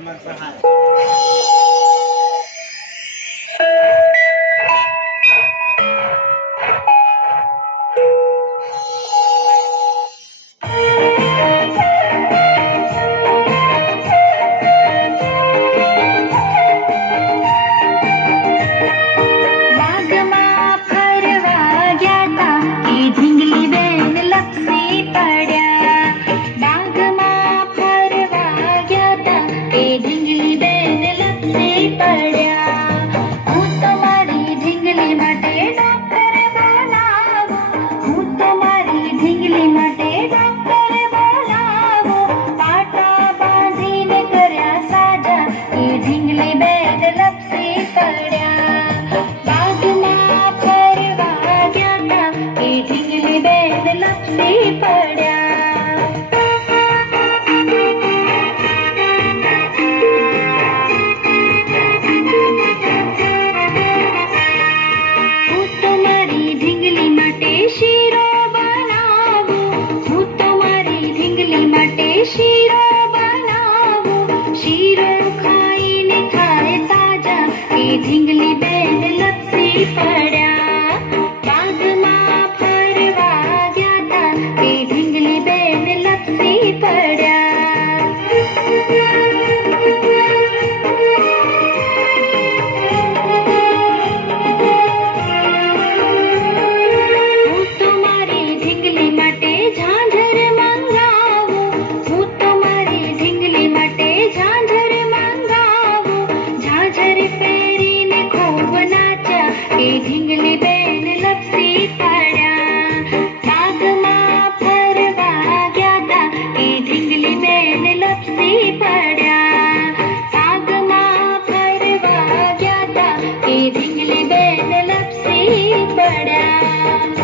ધર્મ સહાય. ઢીંગલી બેન લપસી પડ્યા, બાગમાં ફરવા ગયા તા એ ઢીંગલી બેન લપસી પડ્યા. હું તો મારી ઢીંગલી માટે ઝાંઝર મંગાવું, હું તો મારી ઢીંગલી માટે ઝાંઝર મંગાવું. ઝાંઝર પહેરીને ખૂબ નાચ્યા એ ઢીંગલી બેન લપસી પડ્યા, બાગમાં ફરવા ગયા તા એ ઢીંગલી બેન લપસી પડ્યા, બાગમાં ફરવા ગયા તા એ ઢીંગલી બેન લપસી પડ્યા.